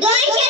blanket.